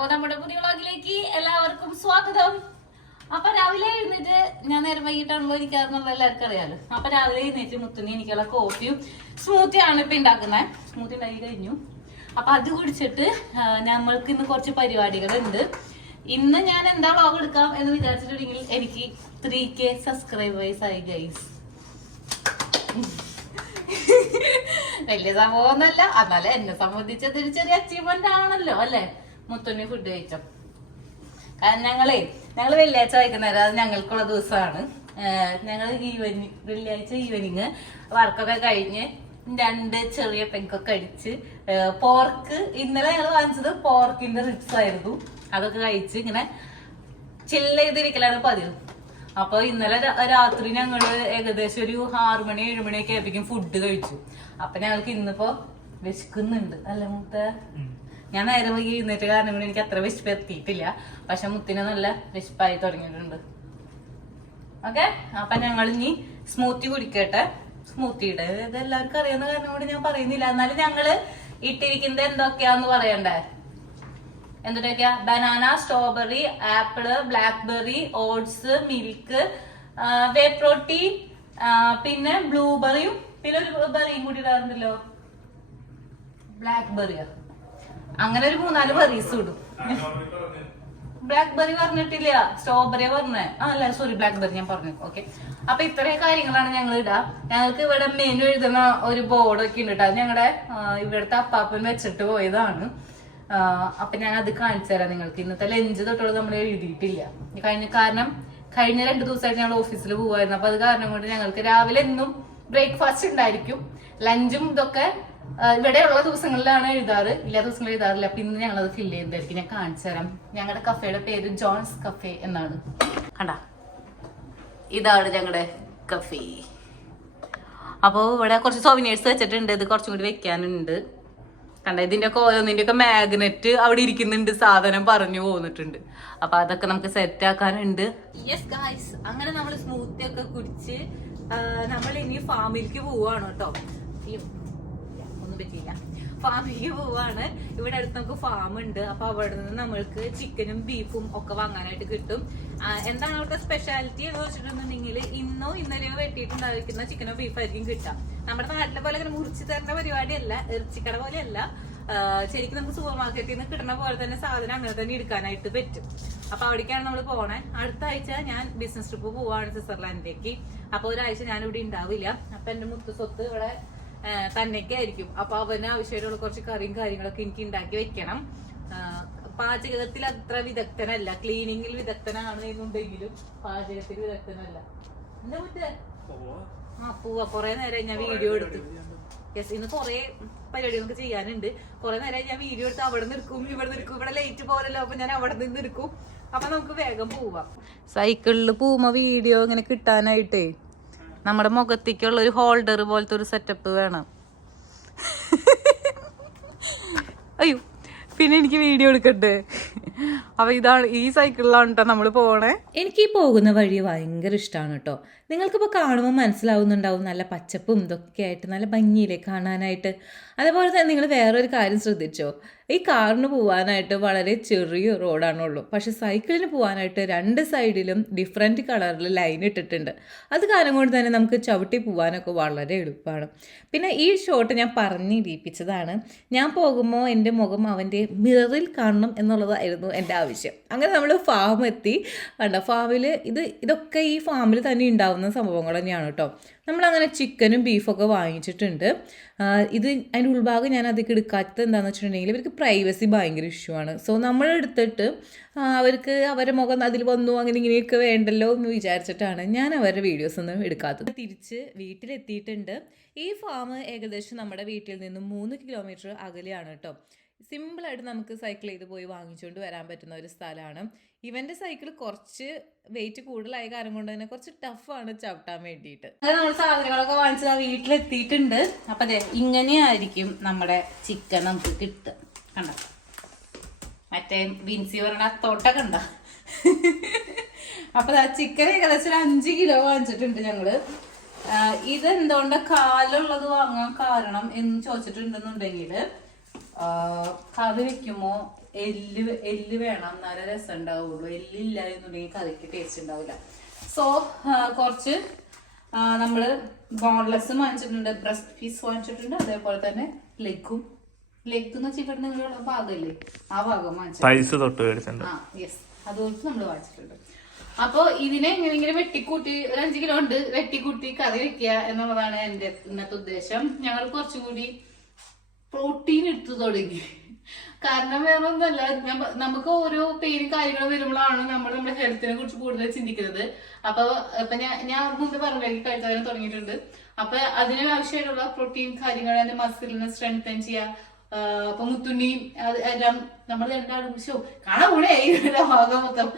അപ്പൊ നമ്മുടെ പുതിയ വ്ളോഗിലേക്ക് എല്ലാവർക്കും സ്വാഗതം. അപ്പൊ രാവിലെ എഴുന്നേറ്റ് ഞാൻ നേരം വൈകിട്ടാണല്ലോ ഇരിക്കാറുള്ള എല്ലാവർക്കും അറിയാലോ. അപ്പൊ രാവിലെ എഴുന്നേറ്റ് മുത്തുനി എനിക്കുള്ള കോഫിയും സ്മൂത്തിയാണ് ഇപ്പൊ ഉണ്ടാക്കുന്നത്. സ്മൂത്തി ഉണ്ടാക്കി കഴിഞ്ഞു. അപ്പൊ അത് കുടിച്ചിട്ട് നമ്മൾക്ക് ഇന്ന് കുറച്ച് പരിപാടികളുണ്ട്. ഇന്ന് ഞാൻ എന്താ വ്ളോഗ് എടുക്കാം എന്ന് വിചാരിച്ചിട്ടുണ്ടെങ്കിൽ എനിക്ക് 3K സബ്സ്ക്രൈബേഴ്സ് ആയി ഗൈസ്. വലിയ സംഭവമൊന്നല്ല, എന്നാലും എന്നെ സംബന്ധിച്ച് അതൊരു ചെറിയ അച്ചീവ്മെന്റ് ആണല്ലോ അല്ലെ. മുത്തുണ്ണി ഫുഡ് കഴിച്ചോ. കാരണം ഞങ്ങള് വെള്ളിയാഴ്ച വൈകുന്നേരം അത് ഞങ്ങൾക്കുള്ള ദിവസമാണ്. ഞങ്ങൾ വെള്ളിയാഴ്ച ഈവനിങ് വർക്കൊക്കെ കഴിഞ്ഞ് 2 ചെറിയ പെങ്കൊക്കെ അടിച്ച് പോർക്ക് ഇന്നലെ ഞങ്ങൾ വാങ്ങിച്ചത് പോർക്കിന്റെ റിബ്സ് ആയിരുന്നു. അതൊക്കെ കഴിച്ച് ഇങ്ങനെ ചില്ല ചെയ്തിരിക്കലാണ് പതിവ്. അപ്പൊ ഇന്നലെ രാത്രി ഞങ്ങള് ഏകദേശം ഒരു 6 മണി 7 മണിയൊക്കെ ആയപ്പോഴേക്കും ഫുഡ് കഴിച്ചു. അപ്പൊ ഞങ്ങൾക്ക് ഇന്നിപ്പോ വിശക്കുന്നുണ്ട് അല്ലെ മുത്ത. ഞാൻ നേരം വൈകി എഴുന്നേറ്റ് കാരണം കൊണ്ട് എനിക്ക് അത്ര വിശപ്പ് എത്തിയിട്ടില്ല. പക്ഷെ മുത്തിന് നല്ല വിശപ്പായി തുടങ്ങിയിട്ടുണ്ട്. ഓക്കെ, അപ്പൊ ഞങ്ങൾ ഇനി സ്മൂത്തി കുടിക്കട്ടെ. സ്മൂത്തിയുടെ ഇത് എല്ലാവർക്കും അറിയാവുന്ന കാരണം കൊണ്ട് ഞാൻ പറയുന്നില്ല. എന്നാലും ഞങ്ങള് ഇട്ടിരിക്കുന്നത് എന്തൊക്കെയാന്ന് പറയണ്ടേ. എന്തൊക്കെയാ? Banana, strawberry, apple, blackberry, oats, milk, വേ പ്രോട്ടീൻ, പിന്നെ ബ്ലൂബെറിയും പിന്നെ ഒരു ബെറിയും കൂടി ഇടാറുണ്ടല്ലോ, ബ്ലാക്ക്ബെറിയോ. അങ്ങനെ ഒരു 3-4 ബെറീസ് ഇടും. ബ്ലാക്ക്ബെറി പറഞ്ഞിട്ടില്ല, സ്ട്രോബെറി പറഞ്ഞേ. അല്ല സോറി, ബ്ലാക്ക്ബെറി ഞാൻ പറഞ്ഞു. ഓക്കെ, അപ്പൊ ഇത്രയും കാര്യങ്ങളാണ് ഞങ്ങൾ ഇടാ. ഞങ്ങൾക്ക് ഇവിടെ മെനു എഴുതുന്ന ഒരു ബോർഡൊക്കെ ഉണ്ട് കേട്ടോ. ഞങ്ങളുടെ ഇവിടുത്തെ അപ്പാപ്പൻ വെച്ചിട്ട് പോയതാണ്. അപ്പൊ ഞാൻ അത് കാണിച്ചു തരാം നിങ്ങൾക്ക്. ഇന്നത്തെ ലഞ്ച് തൊട്ടുള്ളത് നമ്മൾ എഴുതിയിട്ടില്ല. കാരണം കഴിഞ്ഞ 2 ദിവസമായിട്ട് ഞങ്ങൾ ഓഫീസിൽ പോവായിരുന്നു. അപ്പൊ അത് കാരണം കൊണ്ട് ഞങ്ങൾക്ക് രാവിലെ എന്നും ബ്രേക്ക്ഫാസ്റ്റ് ഉണ്ടായിരിക്കും. ലഞ്ചും ഇതൊക്കെ ഇവിടെയുള്ള ദിവസങ്ങളിലാണ് എഴുതാറ്, ഇല്ലാത്ത ദിവസങ്ങളിൽ എഴുതാറില്ല. അപ്പൊ ഇന്ന് ഞങ്ങളത് ഫില്ല് ചെയ്തായിരിക്കും. ഞാൻ കാണിച്ചു തരാം. ഞങ്ങളുടെ കഫേയുടെ പേര് ജോൺസ് കഫേ എന്നാണ്. കണ്ട, ഇതാണ് ഞങ്ങളുടെ കഫേ. അപ്പൊ ഇവിടെ കുറച്ച് സോവിനേഴ്സ് വെച്ചിട്ടുണ്ട്. ഇത് കുറച്ചും കൂടി വെക്കാനുണ്ട്. കണ്ട, ഇതിന്റെ ഒക്കെ ഓരോന്നിന്റെ ഒക്കെ മാഗ്നറ്റ് അവിടെ ഇരിക്കുന്നുണ്ട്. സാധനം പറഞ്ഞു പോന്നിട്ടുണ്ട്. അപ്പൊ അതൊക്കെ നമുക്ക് സെറ്റ് ആക്കാനുണ്ട്. യെസ് ഗായ്സ്, അങ്ങനെ നമ്മൾ സ്മൂത്തി ഒക്കെ കുടിച്ച് നമ്മൾ ഇനി ഫാമിലേക്ക് പോവാണ് കേട്ടോ. ഒന്നും പറ്റിയില്ല, ഫാമിലേക്ക് പോവാണ്. ഇവിടെ അടുത്ത് നമുക്ക് ഫാം ഉണ്ട്. അപ്പൊ അവിടെ നിന്ന് നമ്മൾക്ക് ചിക്കനും ബീഫും ഒക്കെ വാങ്ങാനായിട്ട് കിട്ടും. എന്താണ് അവിടുത്തെ സ്പെഷ്യാലിറ്റി എന്ന് വെച്ചിട്ടുണ്ടെങ്കിൽ ഇന്നോ ഇന്നലെയോ വെട്ടിയിട്ടുണ്ടായിരിക്കുന്ന ചിക്കനോ ബീഫായിരിക്കും കിട്ടുക. നമ്മുടെ നാട്ടിലെ പോലെ ഇങ്ങനെ മുറിച്ച് തരുന്ന പരിപാടിയല്ല, ഇറച്ചിക്കട പോലെയല്ല. ശരിക്കും നമുക്ക് സൂപ്പർ മാർക്കറ്റിൽ നിന്ന് കിട്ടുന്ന പോലെ തന്നെ സാധനം അങ്ങനെ തന്നെ എടുക്കാനായിട്ട് പറ്റും. അപ്പൊ അവിടേക്കാണ് നമ്മൾ പോണേ. അടുത്ത ആഴ്ച ഞാൻ ബിസിനസ് ട്രിപ്പ് പോവാണ് സ്വിറ്റ്സർലാൻഡിലേക്ക്. അപ്പൊ ഒരാഴ്ച ഞാൻ ഇവിടെ ഉണ്ടാവില്ല. അപ്പൊ എന്റെ മുത്തു സ്വത്ത് ഇവിടെ തന്നെയൊക്കെ ആയിരിക്കും. അപ്പൊ അവന് ആവശ്യമായിട്ടുള്ള കുറച്ച് കറിയും കാര്യങ്ങളൊക്കെ എനിക്ക് ഉണ്ടാക്കി വെക്കണം. പാചകത്തിൽ അത്ര വിദഗ്ധനല്ല, ക്ലീനിങ്ങിൽ വിദഗ്ധനാണ് എന്നുണ്ടെങ്കിലും പാചകത്തിൽ വിദഗ്ധനല്ല. എന്താ മുത്തേ? പോവാ. കൊറേ നേരം ഞാൻ വീഡിയോ എടുത്തു. യെസ്, ഇന്ന് കൊറേ പരിപാടികൾക്ക് ചെയ്യാനുണ്ട്. കൊറേ നേരം ഞാൻ വീഡിയോ എടുത്ത് അവിടെ നിൽക്കും, ഇവിടെ നിൽക്കും. ഇവിടെ ലൈറ്റ് പോലല്ലോ, അപ്പൊ ഞാൻ അവിടെ നിന്ന് എടുക്കും. അപ്പൊ നമുക്ക് വേഗം പോവാം. സൈക്കിളിൽ പോകുമ്പോ വീഡിയോ ഇങ്ങനെ കിട്ടാനായിട്ടേ നമ്മുടെ മുഖത്തേക്കുള്ള ഒരു ഹോൾഡർ പോലത്തെ ഒരു സെറ്റപ്പ് വേണം. അയ്യോ, പിന്നെ എനിക്ക് വീഡിയോ എടുക്കട്ടെ. അപ്പൊ ഇതാണ്, ഈ സൈക്കിളിലാണ് കേട്ടോ നമ്മൾ പോണേ. എനിക്ക് ഈ പോകുന്ന വഴി ഭയങ്കര ഇഷ്ടമാണ് കേട്ടോ. നിങ്ങൾക്കിപ്പോൾ കാണുമ്പോൾ മനസ്സിലാവുന്നുണ്ടാവും, നല്ല പച്ചപ്പും ഇതൊക്കെ ആയിട്ട് നല്ല ഭംഗിയില്ലേ കാണാനായിട്ട്. അതേപോലെ തന്നെ നിങ്ങൾ വേറൊരു കാര്യം ശ്രദ്ധിച്ചോ, ഈ കാറിന് പോകാനായിട്ട് വളരെ ചെറിയ റോഡാണുള്ളൂ. പക്ഷെ സൈക്കിളിന് പോകാനായിട്ട് 2 സൈഡിലും ഡിഫറെൻറ്റ് കളറിൽ ലൈൻ ഇട്ടിട്ടുണ്ട്. അത് കാരണം കൊണ്ട് തന്നെ നമുക്ക് ചവിട്ടി പോകാനൊക്കെ വളരെ എളുപ്പമാണ്. പിന്നെ ഈ ഷോട്ട് ഞാൻ പറഞ്ഞിരിപ്പിച്ചതാണ്. ഞാൻ പോകുമ്പോൾ എൻ്റെ മുഖം അവൻ്റെ മിററിൽ കാണണം എന്നുള്ളതായിരുന്നു എൻ്റെ ആവശ്യം. അങ്ങനെ നമ്മൾ ഫാം എത്തി. കണ്ടോ, ഫാമിൽ ഇതൊക്കെ ഈ ഫാമിൽ തന്നെ ഉണ്ടാവുന്ന സംഭവങ്ങൾ തന്നെയാണ് കേട്ടോ. നമ്മളങ്ങനെ ചിക്കനും ബീഫൊക്കെ വാങ്ങിച്ചിട്ടുണ്ട്. അതിൻ്റെ ഉൾഭാഗം ഞാൻ അധികം എടുക്കാത്തത് എന്താണെന്ന് വെച്ചിട്ടുണ്ടെങ്കിൽ ഇവർക്ക് പ്രൈവസി ഭയങ്കര ഇഷ്യൂ ആണ്. സോ നമ്മളെടുത്തിട്ട് അവർക്ക് അവരുടെ മുഖം അതിൽ വന്നു അങ്ങനെ ഇങ്ങനെയൊക്കെ വേണ്ടല്ലോ എന്ന് വിചാരിച്ചിട്ടാണ് ഞാൻ അവരുടെ വീഡിയോസ് ഒന്നും എടുക്കാത്തത്. തിരിച്ച് വീട്ടിലെത്തിയിട്ടുണ്ട്. ഈ ഫാം ഏകദേശം നമ്മുടെ വീട്ടിൽ നിന്നും 3 കിലോമീറ്റർ അകലെയാണ് കേട്ടോ. സിമ്പിളായിട്ട് നമുക്ക് സൈക്കിൾ ചെയ്ത് പോയി വാങ്ങിച്ചുകൊണ്ട് വരാൻ പറ്റുന്ന ഒരു സ്ഥലമാണ്. ഇവൻ്റെ സൈക്കിൾ കുറച്ച് വെയിറ്റ് കൂടുതലായ കാരണം കൊണ്ട് തന്നെ കുറച്ച് ടഫാണ് ചവിട്ടാൻ വേണ്ടിയിട്ട്. അങ്ങനെ നമ്മൾ സാധനങ്ങളൊക്കെ വാങ്ങിച്ചത് വീട്ടിലെത്തിയിട്ടുണ്ട്. അപ്പം അതെ, ഇങ്ങനെയായിരിക്കും നമ്മുടെ ചിക്കൻ നമുക്ക് കിട്ടുക. കണ്ടോ, മറ്റേ ബിൻസി പറഞ്ഞ തോട്ടൊക്കെ ഉണ്ടോ. അപ്പം ചിക്കൻ ഏകദേശം 5 കിലോ വാങ്ങിച്ചിട്ടുണ്ട് ഞങ്ങള്. ഇതെന്തുകൊണ്ട് കാലുള്ളത് വാങ്ങാൻ കാരണം എന്ന് ചോദിച്ചിട്ടുണ്ടെന്നുണ്ടെങ്കിൽ കറി വെക്കുമ്പോൾ എല്ല് വേണം, എന്നാലേ രസം ഉണ്ടാവുള്ളൂ. എല്ലില്ല എന്നുണ്ടെങ്കിൽ കറിക്ക് ടേസ്റ്റ് ഉണ്ടാവില്ല. സോ കുറച്ച് നമ്മള് ബോൺലെസ് വാങ്ങിച്ചിട്ടുണ്ട്, ബ്രസ്റ്റ് പീസ് വാങ്ങിച്ചിട്ടുണ്ട്, അതേപോലെ തന്നെ ലെഗ് എന്ന് വെച്ചാൽ ഇവിടെ നിങ്ങളുള്ള ഭാഗമില്ലേ, ആ ഭാഗം വാങ്ങിച്ചിട്ടുണ്ട്. അതുകൊണ്ട് നമ്മൾ വാങ്ങിച്ചിട്ടുണ്ട്. അപ്പൊ ഇതിനെ എങ്ങനെയെങ്കിലും വെട്ടിക്കൂട്ടി ഒരു 5 കിലോ ഉണ്ട്, വെട്ടിക്കൂട്ടി കറി വെക്കുക എന്നുള്ളതാണ് എന്റെ ഇന്നത്തെ ഉദ്ദേശം. ഞങ്ങൾ കുറച്ചുകൂടി പ്രോട്ടീൻ എടുത്തു തുടങ്ങി. കാരണം വേറെ ഒന്നല്ല, നമുക്ക് ഓരോ പേരും കാര്യങ്ങളും വരുമ്പോഴാണ് നമ്മൾ നമ്മുടെ ഹെൽത്തിനെ കുറിച്ച് കൂടുതൽ ചിന്തിക്കുന്നത്. അപ്പൊ ഞാൻ മുമ്പ് പറഞ്ഞ കഴിച്ചാലും തുടങ്ങിയിട്ടുണ്ട്. അപ്പൊ അതിന് ആവശ്യമായിട്ടുള്ള പ്രോട്ടീൻ കാര്യങ്ങൾ, എന്റെ മസിലിനെ സ്ട്രെങ്തൻ ചെയ്യുക. അപ്പൊ മുത്തുണ്ണിയും എല്ലാം നമ്മൾ രണ്ടാളും കാണാൻ കൂടെ ഭാഗം മൊത്തം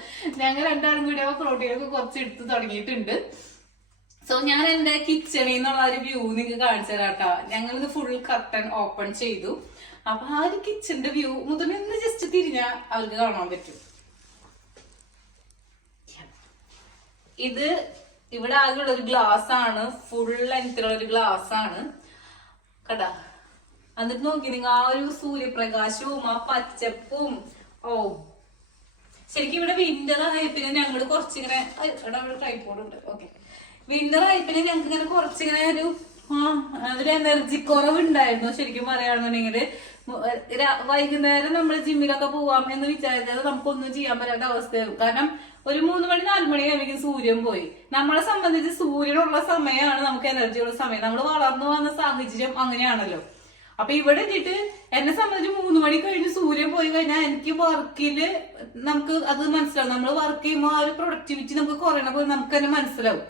ഞങ്ങൾ രണ്ടാളും കൂടി അപ്പൊ പ്രോട്ടീനൊക്കെ കുറച്ച് എടുത്ത് തുടങ്ങിയിട്ടുണ്ട്. സോ ഞാൻ എന്റെ കിച്ചണിൽ നിന്നുള്ള ഒരു വ്യൂ നിങ്ങൾക്ക് കാണിച്ചു തരാം കേട്ടോ. ഞങ്ങളിത് ഫുൾ കർട്ടൻ ഓപ്പൺ ചെയ്തു. അപ്പൊ ആ ഒരു കിച്ചന്റെ വ്യൂ മുത്തുണ്ണി ഒന്ന് ജസ്റ്റ് തിരിഞ്ഞാൽ അവർക്ക് കാണാൻ പറ്റും. ഇത് ഇവിടെ ആകെയുള്ള ഒരു ഗ്ലാസ് ആണ്, ഫുൾ ലെങ്ത്തിലുള്ള ഒരു ഗ്ലാസ് ആണ് കേട്ടാ. എന്നിട്ട് നോക്കി നിങ്ങൾ ആ ഒരു സൂര്യപ്രകാശവും ആ പച്ചപ്പും. ശരിക്കും ഇവിടെ വിന്റർ ആയി പിന്നെ ഞങ്ങള് കുറച്ചിങ്ങനെ ട്രൈപോഡ് ഉണ്ട്. ഓക്കെ, വിന്റർ ആയി പിന്നെ ഞങ്ങൾക്ക് ഇങ്ങനെ കുറച്ചിങ്ങനെ ഒരു എനർജി കുറവുണ്ടായിരുന്നു. ശരിക്കും പറയുകയാണെന്നുണ്ടെങ്കിൽ വൈകുന്നേരം നമ്മൾ ജിമ്മിലൊക്കെ പോവാം എന്ന് വിചാരിച്ചാൽ നമുക്കൊന്നും ചെയ്യാൻ പറ്റാത്ത അവസ്ഥയാകും. കാരണം ഒരു 3 മണി 4 മണി കഴിയുമ്പോൾ സൂര്യൻ പോയി. നമ്മളെ സംബന്ധിച്ച് സൂര്യനുള്ള സമയമാണ് നമുക്ക് എനർജിയുള്ള സമയം. നമ്മൾ വളർന്നു വന്ന സാഹചര്യം അങ്ങനെയാണല്ലോ. അപ്പൊ ഇവിടെ എത്തിയിട്ട് എന്നെ സംബന്ധിച്ച് 3 മണി കഴിഞ്ഞ് സൂര്യൻ പോയി കഴിഞ്ഞാൽ എനിക്ക് വർക്കില് നമുക്ക് അത് മനസ്സിലാവും. നമ്മൾ വർക്ക് ചെയ്യുമ്പോൾ ആ ഒരു പ്രൊഡക്ടിവിറ്റി നമുക്ക് കുറയണ പോലെ നമുക്ക് തന്നെ മനസ്സിലാവും.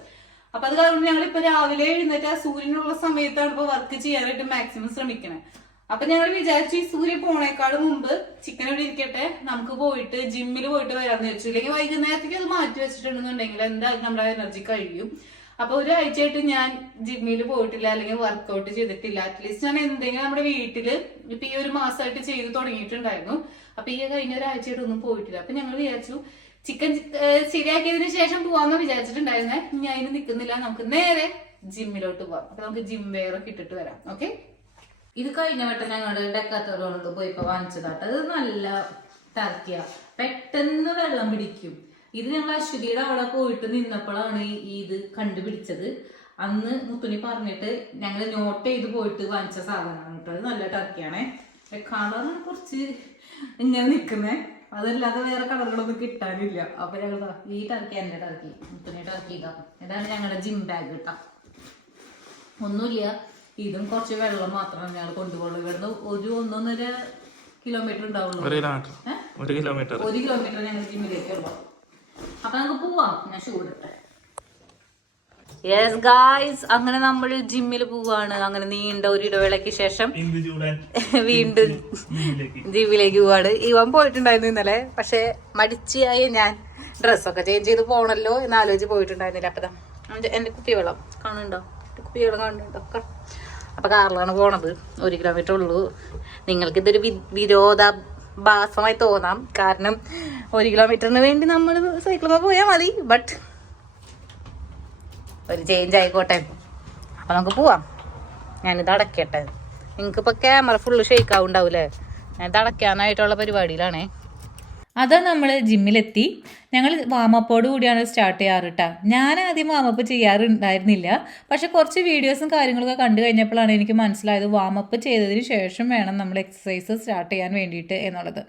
അപ്പൊ അത് കാരണം ഞങ്ങളിപ്പോ രാവിലെ എഴുന്നേറ്റ് ആ സൂര്യനുള്ള സമയത്താണ് ഇപ്പൊ വർക്ക് ചെയ്യാനായിട്ട് മാക്സിമം ശ്രമിക്കണേ. അപ്പൊ ഞങ്ങൾ വിചാരിച്ചു ഈ സൂര്യൻ പോണേക്കാളും മുമ്പ് ചിക്കൻ ഇവിടെ ഇരിക്കട്ടെ, നമുക്ക് പോയിട്ട് ജിമ്മിൽ പോയിട്ട് വരാമെന്ന് വെച്ചു. ഇല്ലെങ്കിൽ വൈകുന്നേരത്തേക്ക് അത് മാറ്റി വെച്ചിട്ടുണ്ടെന്നുണ്ടെങ്കിൽ എന്തായാലും നമ്മുടെ എനർജി കഴിയും. അപ്പൊ ഒരാഴ്ചയായിട്ട് ഞാൻ ജിമ്മിൽ പോയിട്ടില്ല, അല്ലെങ്കിൽ വർക്ക്ഔട്ട് ചെയ്തിട്ടില്ല. അറ്റ്ലീസ്റ്റ് ഞാൻ എന്തെങ്കിലും നമ്മുടെ വീട്ടില് ഇപ്പൊ ഈ ഒരു മാസമായിട്ട് ചെയ്ത് തുടങ്ങിയിട്ടുണ്ടായിരുന്നു. അപ്പൊ ഈ കഴിഞ്ഞ ഒരാഴ്ചയായിട്ട് ഒന്നും പോയിട്ടില്ല. അപ്പൊ ഞങ്ങൾ വിചാരിച്ചു ചിക്കൻ ശരിയാക്കിയതിനു ശേഷം പോവാന്ന് വിചാരിച്ചിട്ടുണ്ടായിരുന്നേ. ഞാൻ അതിന് നിൽക്കുന്നില്ല, നമുക്ക് നേരെ ജിമ്മിലോട്ട് പോവാം. അപ്പൊ നമുക്ക് ജിം വെയർ ഒക്കെ ഇട്ടിട്ട് വരാം. ഓക്കെ, ഇത് കഴിഞ്ഞ വട്ടം ഞങ്ങളുടെ ഡെക്കാത്തോട് പോയിപ്പോ വാങ്ങിച്ചതാട്ടോ. അത് നല്ല ടർക്കിയ, പെട്ടെന്ന് വെള്ളം പിടിക്കും. ഇത് ഞങ്ങൾ അശ്വതിയുടെ അവിടെ പോയിട്ട് നിന്നപ്പോഴാണ് ഇത് കണ്ടുപിടിച്ചത്. അന്ന് മുത്തുണി പറഞ്ഞിട്ട് ഞങ്ങൾ നോട്ട് ചെയ്ത് പോയിട്ട് വാങ്ങിച്ച സാധനമാണ് കേട്ടോ. അത് നല്ല ടർക്കിയാണേ. കളർ കുറച്ച് ഇങ്ങനെ നിൽക്കുന്നേ, അതല്ലാതെ വേറെ കളറുകളൊന്നും കിട്ടാനില്ല. അപ്പൊ ഞങ്ങൾ ഈ ടർക്കി എന്റെ ടർക്കി, മുത്തുണി ടർക്കി ഇതാണ് ഞങ്ങളുടെ ജിം ബാഗ് കേട്ടോ. ഒന്നുമില്ല, ഇതും കുറച്ച് വെള്ളം മാത്രമാണ് ഞങ്ങൾ കൊണ്ടുപോകുള്ളൂ. ഇവിടുന്ന് ഒരു 1.5 കിലോമീറ്റർ ഉണ്ടാവുള്ളൂ. 1 കിലോമീറ്റർ ഞങ്ങൾ ജിമ്മിലേക്കുള്ളൂ. അപ്പൊ നമുക്ക് പോവാം. ഞാൻ ഷൂട്ട്. യെസ് ഗായ്സ്, അങ്ങനെ നമ്മൾ ജിമ്മിൽ പോവാണ്. അങ്ങനെ നീണ്ട ഒരു ഇടവേളയ്ക്ക് ശേഷം വീണ്ടും ജിമ്മിലേക്ക് പോവാണ്. ഇവൻ പോയിട്ടുണ്ടായിരുന്നു ഇന്നലെ, പക്ഷെ മടിച്ചായി ഞാൻ ഡ്രസ്സൊക്കെ ചേഞ്ച് ചെയ്ത് പോണല്ലോ എന്ന് ആലോചിച്ച് പോയിട്ടുണ്ടായിരുന്നില്ല. അപ്പൊ എന്റെ കുപ്പിവെള്ളം കാണുന്നുണ്ടോ? കുപ്പിവെള്ളം കാണുന്നുണ്ടോ? അപ്പൊ കാറിലാണ് പോണത്. 1 കിലോമീറ്റർ ഉള്ളൂ. നിങ്ങൾക്ക് ഇതൊരു വിരോധാഭാസമായി തോന്നാം, കാരണം 1 കിലോമീറ്ററിന് വേണ്ടി നമ്മൾ സൈക്കിളിൽ പോയാൽ മതി. ബട്ട് ഒരു ചേഞ്ച് ആയിക്കോട്ടെ. അപ്പൊ നമുക്ക് പോവാം. ഞാനിത് അടയ്ക്കട്ടെ. നിങ്ങൾക്കിപ്പോ ക്യാമറ ഫുള്ള് ഷെയ്ക്ക് ആവുണ്ടാവൂലേ? ഞാനിത് അടയ്ക്കാനായിട്ടുള്ള പരിപാടിയിലാണേ. അതാ നമ്മൾ ജിമ്മിലെത്തി. ഞങ്ങൾ വാമപ്പോട് കൂടിയാണ് സ്റ്റാർട്ട് ചെയ്യാറ് കേട്ടോ. ഞാൻ ആദ്യം വാമപ്പ് ചെയ്യാറുണ്ടായിരുന്നില്ല, പക്ഷെ കുറച്ച് വീഡിയോസും കാര്യങ്ങളൊക്കെ കണ്ടു കഴിഞ്ഞപ്പോഴാണ് എനിക്ക് മനസ്സിലായത് വാമപ്പ് ചെയ്തതിന് ശേഷം വേണം നമ്മൾ എക്സസൈസ് സ്റ്റാർട്ട് ചെയ്യാൻ വേണ്ടിയിട്ട് എന്നുള്ളത്.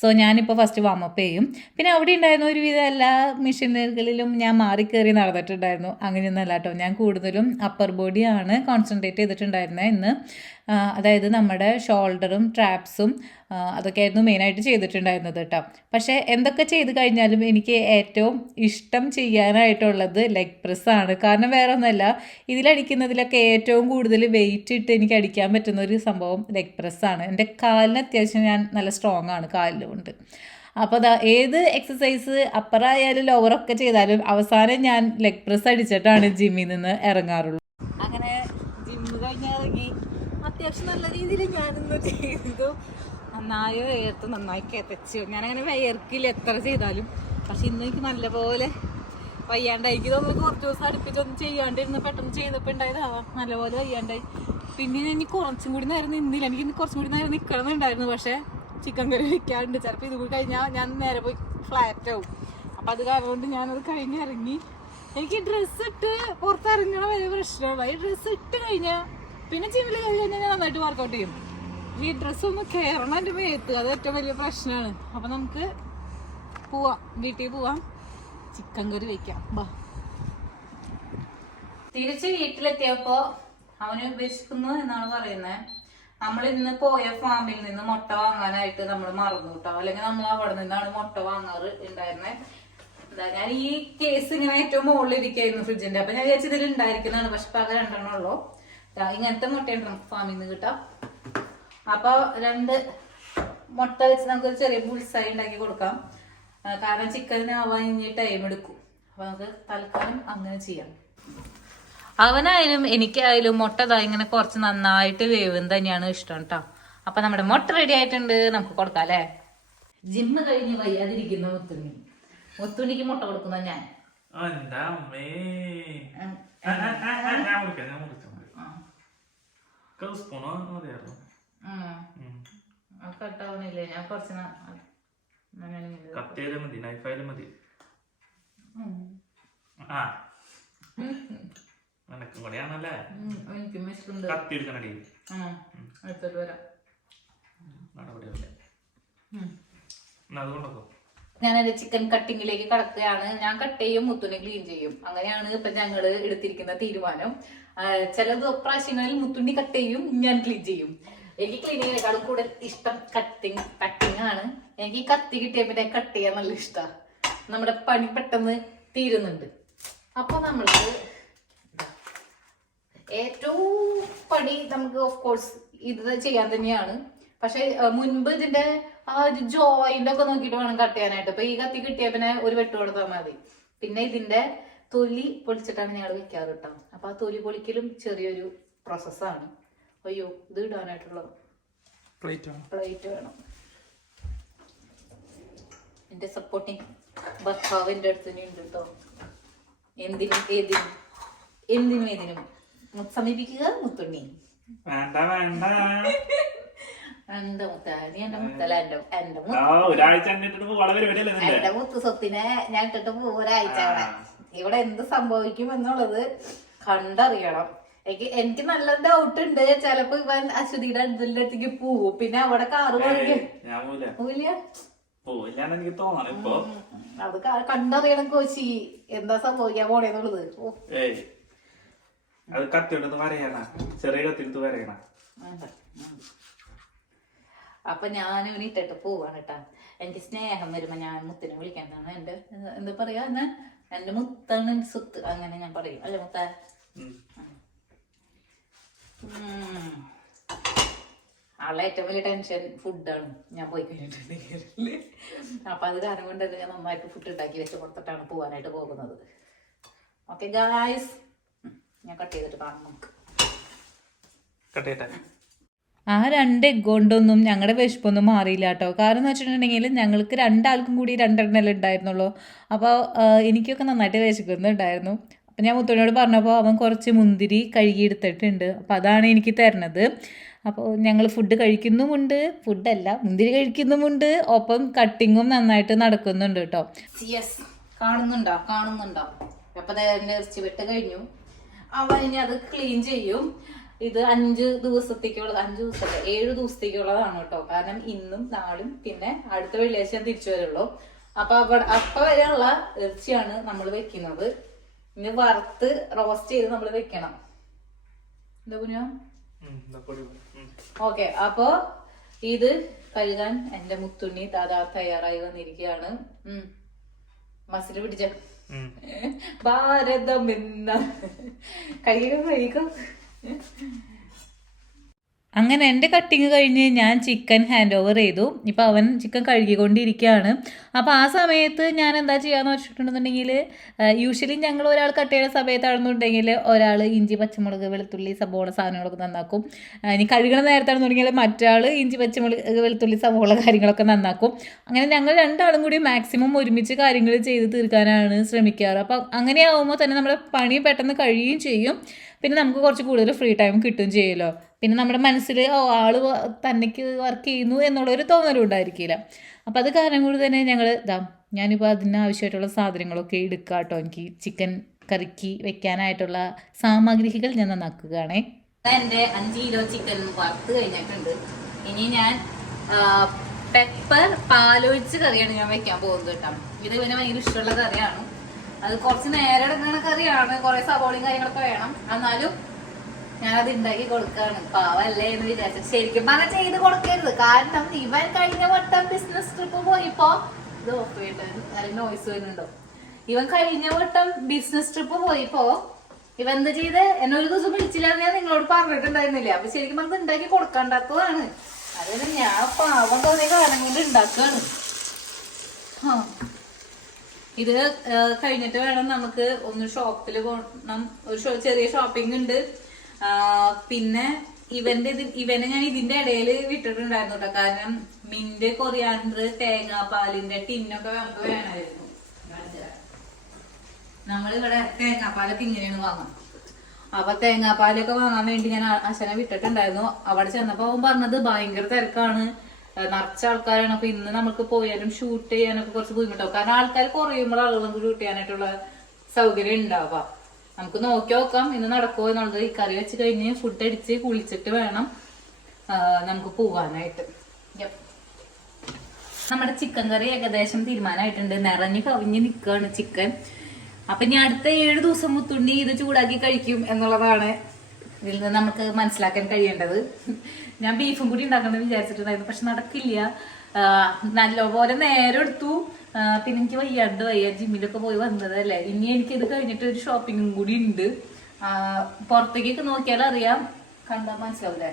സോ ഞാനിപ്പോൾ ഫസ്റ്റ് വാമപ്പ് ചെയ്യും. പിന്നെ അവിടെ ഉണ്ടായിരുന്ന ഒരുവിധം എല്ലാ മെഷീനുകളിലും ഞാൻ മാറിക്കയറി നടന്നിട്ടുണ്ടായിരുന്നു. അങ്ങനെയൊന്നുമല്ല കേട്ടോ, ഞാൻ കൂടുതലും അപ്പർ ബോഡിയാണ് കോൺസെൻട്രേറ്റ് ചെയ്തിട്ടുണ്ടായിരുന്നത് ഇന്ന്. അതായത് നമ്മുടെ ഷോൾഡറും ട്രാപ്സും അതൊക്കെയായിരുന്നു മെയിനായിട്ട് ചെയ്തിട്ടുണ്ടായിരുന്നത് കേട്ടോ. പക്ഷേ എന്തൊക്കെ ചെയ്ത് കഴിഞ്ഞാലും എനിക്ക് ഏറ്റവും ഇഷ്ടം ചെയ്യാനായിട്ടുള്ളത് ലെഗ് പ്രസ്സാണ്. കാരണം വേറെ ഒന്നുമല്ല, ഇതിലടിക്കുന്നതിലൊക്കെ ഏറ്റവും കൂടുതൽ വെയിറ്റ് ഇട്ട് എനിക്ക് അടിക്കാൻ പറ്റുന്ന ഒരു സംഭവം ലെഗ് പ്രസ്സാണ്. എൻ്റെ കാലിന് അത്യാവശ്യം ഞാൻ നല്ല സ്ട്രോങ് ആണ് കാലിലുണ്ട്. അപ്പോൾ ഏത് എക്സസൈസ് അപ്പറായാലും ലോവറൊക്കെ ചെയ്താലും അവസാനം ഞാൻ ലെഗ് പ്രസ് അടിച്ചിട്ടാണ് ജിമ്മിൽ നിന്ന് ഇറങ്ങാറുള്ളൂ. അങ്ങനെ ജിമ്മ് കഴിഞ്ഞിറങ്ങി അത്യാവശ്യം നല്ല രീതിയിൽ ഞാനിന്ന് ചെയ്തു. നന്നായി വേർത്ത് നന്നായി കിതച്ചു. ഞാനങ്ങനെ വയർക്കില്ല എത്ര ചെയ്താലും. പക്ഷെ ഇന്ന് എനിക്ക് നല്ലപോലെ വയ്യാണ്ടായി. എനിക്ക് തോന്നുന്നു കുറച്ച് ദിവസം അടുപ്പിച്ചൊന്നും ചെയ്യാണ്ടിരുന്ന് പെട്ടെന്ന് ചെയ്തപ്പോൾ ഉണ്ടായതാവാം നല്ലപോലെ വയ്യാണ്ടായി. പിന്നെ എനിക്ക് കുറച്ചും കൂടി നേരം നിന്നില്ല. എനിക്ക് കുറച്ചും കൂടി നേരം നിൽക്കണമെന്നുണ്ടായിരുന്നു, പക്ഷെ ചിക്കൻ കറി വെക്കാറുണ്ട്. ചിലപ്പോൾ ഇത് കൂടി കഴിഞ്ഞാൽ ഞാൻ നേരെ പോയി ഫ്ലാറ്റ് ആവും. അപ്പം അത് കാരണം കൊണ്ട് ഞാനത് കഴിഞ്ഞ് ഇറങ്ങി. എനിക്ക് ഡ്രസ്സ് ഇട്ട് പുറത്തിറങ്ങണ വരെ പ്രശ്നമുള്ള ഈ ഡ്രസ്സ് ഇട്ട് കഴിഞ്ഞാൽ പിന്നെ ജിമ്മിൽ കയറി കഴിഞ്ഞാൽ ഞാൻ നന്നായിട്ട് വർക്കൗട്ട് ചെയ്യും. ഈ ഡ്രസ്സൊന്ന് കയറണം എൻ്റെ മേത്ത്, അത് ഏറ്റവും വലിയ പ്രശ്നമാണ്. അപ്പം നമുക്ക് പോവാം, വീട്ടിൽ പോവാം, ചിക്കൻ കറി വെക്കാം. ബാ. തിരിച്ച് വീട്ടിലെത്തിയപ്പോ അവന് വിശക്കുന്നു എന്നാണ് പറയുന്നത്. നമ്മൾ ഇന്ന് പോയ ഫാമിൽ നിന്ന് മുട്ട വാങ്ങാനായിട്ട് നമ്മൾ മറന്നു കേട്ടോ. അല്ലെങ്കിൽ നമ്മൾ അവിടെ നിന്നാണ് മുട്ട വാങ്ങാറ് ഉണ്ടായിരുന്നത്. എന്താ ഞാൻ ഈ കേസ് ഇങ്ങനെ ഏറ്റവും മുകളിൽ ഇരിക്കായിരുന്നു ഫ്രിഡ്ജിന്റെ. അപ്പൊ ഞാൻ വിചാരിച്ചു ഇതിൽ ഉണ്ടായിരിക്കുന്നതാണ്. പക്ഷെ പക 2 ഉള്ളൂ. ഇങ്ങനത്തെ മുട്ടയുണ്ട് ഫാമിൽ നിന്ന് കിട്ടാം. അപ്പൊ 2 മുട്ട വെച്ച് നമുക്കൊരു ചെറിയ ബുൾസായി ഉണ്ടാക്കി കൊടുക്കാം. കാരണം ചിക്കനാവാൻ ഇനി ടൈം എടുക്കും. അപ്പൊ നമുക്ക് തൽക്കാലം അങ്ങനെ ചെയ്യാം. അവനായാലും എനിക്കായാലും മുട്ട ഇങ്ങനെ കുറച്ച് നന്നായിട്ട് വേവും തന്നെയാണ് ഇഷ്ടം കേട്ടോ. അപ്പൊ നമ്മുടെ മുട്ട റെഡി ആയിട്ടുണ്ട്, നമുക്ക് കൊടുക്കാം അല്ലേ. ജിമ്മ് കഴിഞ്ഞ് വയ്യാതിരിക്കുന്ന മുത്തുണിക്ക് മുട്ട കൊടുക്കുന്ന ഞാൻ. കട്ടാവണില്ലേ? ഞാൻ കുറച്ച് ഞാനൊരു ചിക്കൻ കട്ടിങ്ങിലേക്ക് കടക്കുകയാണ്. ഞാൻ കട്ട് ചെയ്യും, മുത്തുനെ ക്ലീൻ ചെയ്യും. അങ്ങനെയാണ് ഇപ്പൊ ഞങ്ങള് എടുത്തിരിക്കുന്ന തീരുമാനം. ചില പ്രാവശ്യങ്ങളിൽ മുത്തുണ്ണി കട്ട് ചെയ്യും, ഞാൻ ക്ലീൻ ചെയ്യും. എനിക്ക് ക്ലീനിങ്ങിനേക്കാളും കൂടുതൽ ഇഷ്ടം കട്ടിങ് ആണ്. എനിക്ക് കത്തി കിട്ടിയ പിന്നെ കട്ട് ചെയ്യാൻ നല്ല ഇഷ്ടമാണ്. നമ്മുടെ പണി പെട്ടെന്ന് തീരുന്നുണ്ട്. അപ്പൊ നമ്മൾക്ക് ഏറ്റവും പണി നമുക്ക് ഓഫ് കോഴ്സ് ഇത് ചെയ്യാൻ തന്നെയാണ്. പക്ഷെ മുൻപ് ഇതിന്റെ ആ ഒരു ജോയിന്റ് ഒക്കെ നോക്കിയിട്ട് വേണം കട്ട് ചെയ്യാനായിട്ട്. ഇപ്പൊ ഈ കത്തി കിട്ടിയ പിന്നെ ഒരു വെട്ട് കൊടുത്താൽ മതി. പിന്നെ ഇതിന്റെ തൊലി പൊളിച്ചിട്ടാണ് ഞങ്ങൾ വെക്കാറ് കേട്ടോ. അപ്പൊ ആ തൊലി പൊളിക്കലും ചെറിയൊരു പ്രോസസ്സാണ്. അയ്യോ, ഇത് ഇടാനായിട്ടുള്ള പ്ലേറ്റ് വേണം. എന്റെ സപ്പോർട്ടിങ് ഭർത്താവ് എന്റെ അടുത്ത് തന്നെ ഉണ്ട് കേട്ടോ. എന്തിനും ഏതിനും സമീപിക്കുക മുത്തുണ്ണി. എന്റെ മുത്ത് സ്വത്തിനെ ഞാൻ ഇട്ടിട്ട് പോകും ഒരാഴ്ച. ഇവിടെ എന്ത് സംഭവിക്കും എന്നുള്ളത് കണ്ടറിയണം. എനിക്ക് നല്ല ഡൗട്ട് ഉണ്ട്. ചിലപ്പോ ഇവൻ അശ്വതിയുടെ അടുത്തേക്ക് പോവും. പിന്നെ അവിടെ കാറ് അത് കണ്ടറിയണം കോച്ചി, എന്താ സംഭവിക്കാൻ പോണേന്നുള്ളത്. അപ്പൊ ഞാനിവന് ഇട്ടിട്ട് പോവാണ് കേട്ടാ. എനിക്ക് സ്നേഹം വരുമ്പോ ഞാൻ മുത്തിനെ വിളിക്കാനാണ്. എന്റെ എന്താ പറയാ, എന്റെ മുത്താണ് എന്റെ സ്വത്ത്, അങ്ങനെ ഞാൻ പറയും അല്ലെ മുത്ത. ആളെ ഏറ്റവും വലിയ ടെൻഷൻ ഫുഡാണ്. ഞാൻ പോയി കഴിഞ്ഞിട്ടുണ്ടെങ്കിൽ അപ്പൊ അത് കാരണം കൊണ്ട് ഞാൻ നന്നായിട്ട് ഫുഡ് ഉണ്ടാക്കി വെച്ച് കൊടുത്തിട്ടാണ് പോവാനായിട്ട് പോകുന്നത്. ഓക്കെ ഗായ്സ്, ഞാൻ കട്ട് ചെയ്തിട്ട് കാണാം നമുക്ക്. ആ 2 എഗ് കൊണ്ടൊന്നും ഞങ്ങളുടെ വിശപ്പൊന്നും മാറിയില്ല കേട്ടോ. കാരണം എന്ന് വെച്ചിട്ടുണ്ടെങ്കിൽ ഞങ്ങൾക്ക് 2 ആൾക്കും കൂടി 2 എണ്ണല്ലേ ഉണ്ടായിരുന്നുള്ളൂ. അപ്പോൾ എനിക്കൊക്കെ നന്നായിട്ട് വിശക്കുന്നുണ്ടായിരുന്നു. അപ്പം ഞാൻ മുത്തോനോട് പറഞ്ഞപ്പോൾ അവൻ കുറച്ച് മുന്തിരി കഴുകിയെടുത്തിട്ടുണ്ട്. അപ്പോൾ അതാണ് എനിക്ക് തരണത്. അപ്പോൾ ഞങ്ങൾ ഫുഡ് കഴിക്കുന്നുമുണ്ട്, ഫുഡല്ല മുന്തിരി കഴിക്കുന്നുമുണ്ട്, ഒപ്പം കട്ടിങ്ങും നന്നായിട്ട് നടക്കുന്നുണ്ട് കേട്ടോ. യെസ്, കാണുന്നുണ്ടോ? അപ്പോൾ ഇറച്ചി വെട്ട് കഴിഞ്ഞു. അവൻ ഇനി അത് ക്ലീൻ ചെയ്യും. ഇത് 5 ദിവസത്തേക്കുള്ള 5 ദിവസമല്ല 7 ദിവസത്തേക്കുള്ളതാണ് കേട്ടോ. കാരണം ഇന്നും നാളും പിന്നെ അടുത്ത വെള്ളിയാഴ്ച ഞാൻ തിരിച്ചു വരുള്ളൂ. അപ്പൊ വരെയുള്ള ഇറച്ചിയാണ് നമ്മൾ വെക്കുന്നത്. ഇനി വറുത്ത് റോസ്റ്റ് ചെയ്ത് നമ്മൾ വെക്കണം. എന്താ പുനോ? ഓക്കെ, അപ്പൊ ഇത് കഴുകാൻ എന്റെ മുത്തുണ്ണി താതാ തയ്യാറായി വന്നിരിക്കുകയാണ്. മസില് പിടിച്ച ഭാരതം എന്ന കഴിയുക. അങ്ങനെ എൻ്റെ കട്ടിങ് കഴിഞ്ഞ് ഞാൻ ചിക്കൻ ഹാൻഡ് ഓവർ ചെയ്തു. ഇപ്പോൾ അവൻ ചിക്കൻ കഴുകിക്കൊണ്ടിരിക്കുകയാണ്. അപ്പോൾ ആ സമയത്ത് ഞാൻ എന്താ ചെയ്യാന്ന് വെച്ചിട്ടുണ്ടെന്നുണ്ടെങ്കിൽ, യൂഷ്വലി ഞങ്ങൾ ഒരാൾ കട്ട് ചെയ്യുന്ന സമയത്താണെന്നുണ്ടെങ്കിൽ ഒരാൾ ഇഞ്ചി പച്ചമുളക് വെളുത്തുള്ളി സബോള സാധനങ്ങളൊക്കെ നന്നാക്കും. ഇനി കഴുകണ നേരത്താണെന്നുണ്ടെങ്കിൽ മറ്റാൾ ഇഞ്ചി പച്ചമുളക് വെളുത്തുള്ളി സബോള കാര്യങ്ങളൊക്കെ നന്നാക്കും. അങ്ങനെ ഞങ്ങൾ 2 ആളും കൂടി മാക്സിമം ഒരുമിച്ച് കാര്യങ്ങൾ ചെയ്ത് തീർക്കാനാണ് ശ്രമിക്കാറ്. അപ്പോൾ അങ്ങനെയാവുമ്പോൾ തന്നെ നമ്മുടെ പണി പെട്ടെന്ന് കഴിയുകയും ചെയ്യും. പിന്നെ നമുക്ക് കുറച്ച് കൂടുതൽ ഫ്രീ ടൈം കിട്ടുകയും ചെയ്യുമല്ലോ. പിന്നെ നമ്മുടെ മനസ്സിൽ ആള് തന്നെക്ക് വർക്ക് ചെയ്യുന്നു എന്നുള്ളൊരു തോന്നലും ഉണ്ടായിരിക്കില്ല. അപ്പോൾ അത് കാരണം കൊണ്ട് തന്നെ ഞങ്ങൾ ഞാനിപ്പോൾ അതിനാവശ്യമായിട്ടുള്ള സാധനങ്ങളൊക്കെ എടുക്കുക കേട്ടോ. എനിക്ക് ചിക്കൻ കറിക്ക് വെക്കാനായിട്ടുള്ള സാമഗ്രികൾ ഞാൻ നന്നാക്കുകയാണേ. എൻ്റെ 5 കിലോ ചിക്കൻ വറുത്ത് കഴിഞ്ഞിട്ടുണ്ട്. ഇനി ഞാൻ പെപ്പർ പാലൊഴിച്ച് കറിയാണ് ഞാൻ വെക്കാൻ പോകുന്നത് കേട്ടോ. ഇത് പിന്നെ ഭയങ്കര ഇഷ്ടമുള്ള കറിയാണ്. അത് കുറച്ച് നേരം എടുക്കുന്ന കറിയാണ്, കുറെ സവോളയും കാര്യങ്ങളൊക്കെ വേണം. എന്നാലും ഞാനത് ഉണ്ടാക്കി കൊടുക്കാണ്. പാവല്ലേ എന്ന് വിചാരിച്ചു. ശരിക്കും പറഞ്ഞാൽ ചെയ്ത് കൊടുക്കരുത്. കാരണം ഇവൻ കഴിഞ്ഞ വട്ടം ബിസിനസ് ട്രിപ്പ് പോയിപ്പോ ഇത് ഓഫ് ചെയ്തിട്ട് നല്ല നോയ്സ് വരുന്നുണ്ടോ. ഇവൻ കഴിഞ്ഞ വട്ടം ബിസിനസ് ട്രിപ്പ് പോയിപ്പോ ഇവൻ എന്താ ചെയ്ത് എന്നെ ഒരു ദിവസം വിളിച്ചില്ല, ഞാൻ നിങ്ങളോട് പറഞ്ഞിട്ടുണ്ടായിരുന്നില്ല. അപ്പൊ ശരിക്കും പറഞ്ഞത് ഉണ്ടാക്കി കൊടുക്കാണ്ടാത്തതാണ്. അതിന് ഞാൻ പാവം തോന്നിയ കാരണം കൊണ്ട് ഉണ്ടാക്കുകയാണ്. ഇത് കഴിഞ്ഞിട്ട് വേണം നമുക്ക് ഒന്ന് ഷോപ്പിൽ പോകണം. ഒരു ചെറിയ ഷോപ്പിംഗ് ഉണ്ട്. പിന്നെ ഇവനെ ഞാൻ ഇതിന്റെ ഇടയിൽ വിട്ടിട്ടുണ്ടായിരുന്നു കേട്ടോ. കാരണം മിന്റ്, കൊറിയാണ്ടർ, തേങ്ങാപ്പാലിന്റെ ടിന്നൊക്കെ നമുക്ക് വേണമായിരുന്നു. നമ്മളിവിടെ തേങ്ങാപ്പാലൊക്കെ ഇങ്ങനെയാണ് വാങ്ങാം. അപ്പൊ തേങ്ങാപ്പാലൊക്കെ വാങ്ങാൻ വേണ്ടി ഞാൻ അച്ഛനെ വിട്ടിട്ടുണ്ടായിരുന്നു. അവിടെ ചെന്നപ്പോ അവൻ പറഞ്ഞത് ഭയങ്കര തിരക്കാണ്, നിറച്ച ആൾക്കാരാണ്. അപ്പൊ ഇന്ന് നമുക്ക് പോയാലും ഷൂട്ട് ചെയ്യാനൊക്കെ കുറച്ച് ബുദ്ധിമുട്ടാവും. കാരണം ആൾക്കാർ കുറയുമ്പോഴാണ് നമുക്ക് ഷൂട്ട് ചെയ്യാനായിട്ടുള്ള സൗകര്യം ഉണ്ടാവുക. നമുക്ക് നോക്കി നോക്കാം ഇന്ന് നടക്കുമോ എന്നുള്ളത്. ഈ കറി വെച്ച് കഴിഞ്ഞ് ഫുഡ് അടിച്ച് കുളിച്ചിട്ട് വേണം നമുക്ക് പോവാനായിട്ട്. നമ്മുടെ ചിക്കൻ കറി ഏകദേശം തീരുമാനമായിട്ടുണ്ട്. നിറഞ്ഞ് കവിഞ്ഞ് നിൽക്കുകയാണ് ചിക്കൻ. അപ്പൊ ഞാൻ അടുത്ത 7 ദിവസം മുത്തുണ്ണി ഇത് ചൂടാക്കി കഴിക്കും എന്നുള്ളതാണ് ഇതിൽ നിന്ന് നമുക്ക് മനസ്സിലാക്കാൻ കഴിയേണ്ടത്. ഞാൻ ബീഫും കൂടി ഉണ്ടാക്കണമെന്ന് വിചാരിച്ചിട്ടുണ്ടായിരുന്നു, പക്ഷെ നടക്കില്ല. നല്ലപോലെ നേരം എടുത്തു. പിന്നെ എനിക്ക് വയ്യ, ജിമ്മിലൊക്കെ പോയി വന്നതല്ലേ. ഇനി എനിക്ക് ഇത് കഴിഞ്ഞിട്ട് ഒരു ഷോപ്പിങ്ങും കൂടി ഉണ്ട്. പുറത്തേക്കൊക്കെ നോക്കിയാൽ അറിയാം, കണ്ടാൽ മനസ്സിലാവൂലേ,